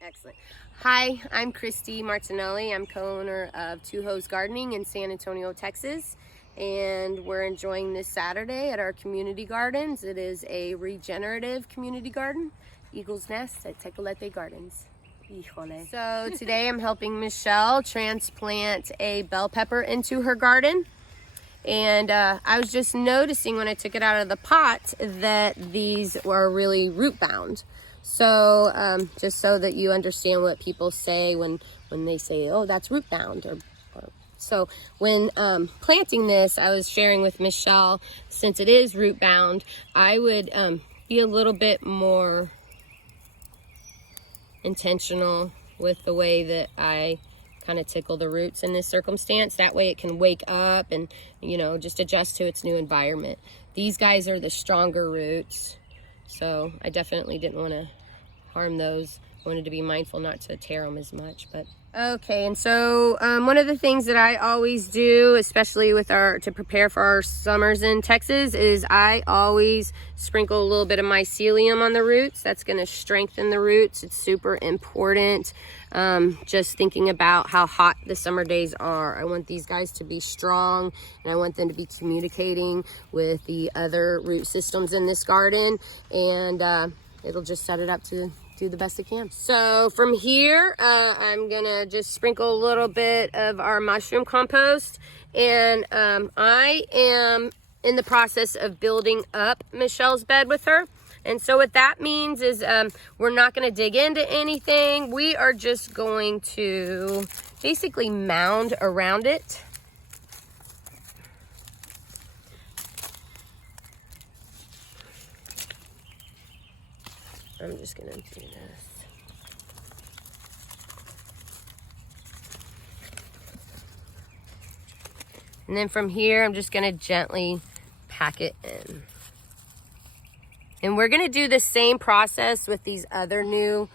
Excellent. Hi, I'm Kristi Martinelli. I'm co-owner of Two Hoes Gardening in San Antonio, Texas. And we're enjoying this Saturday at our community gardens. It is a regenerative community garden, Eagle's Nest at Tecolote Gardens. Híjole. So today I'm helping Michelle transplant a bell pepper into her garden. And I was just noticing when I took it out of the pot that these were really root bound. So just so that you understand what people say when they say, oh, that's root bound. So when planting this, I was sharing with Michelle, since it is root bound, I would be a little bit more intentional with the way that I kind of tickle the roots in this circumstance. That way it can wake up and, you know, just adjust to its new environment. These guys are the stronger roots, so I definitely didn't want to harm those. Wanted to be mindful not to tear them as much. But okay, and so one of the things that I always do, especially with to prepare for our summers in Texas, is I always sprinkle a little bit of mycelium on the roots. That's going to strengthen the roots. It's super important. Just thinking about how hot the summer days are. I want these guys to be strong, and I want them to be communicating with the other root systems in this garden, and it'll just set it up to do the best it can. So from here, I'm gonna just sprinkle a little bit of our mushroom compost, and I am in the process of building up Michelle's bed with her. And so what that means is we're not gonna dig into anything. We are just going to basically mound around it. I'm just gonna do this. And then from here, I'm just gonna gently pack it in. And we're gonna do the same process with these other new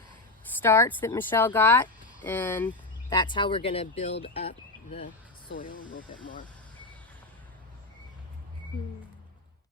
starts that Michelle got. And that's how we're gonna build up the soil a little bit more.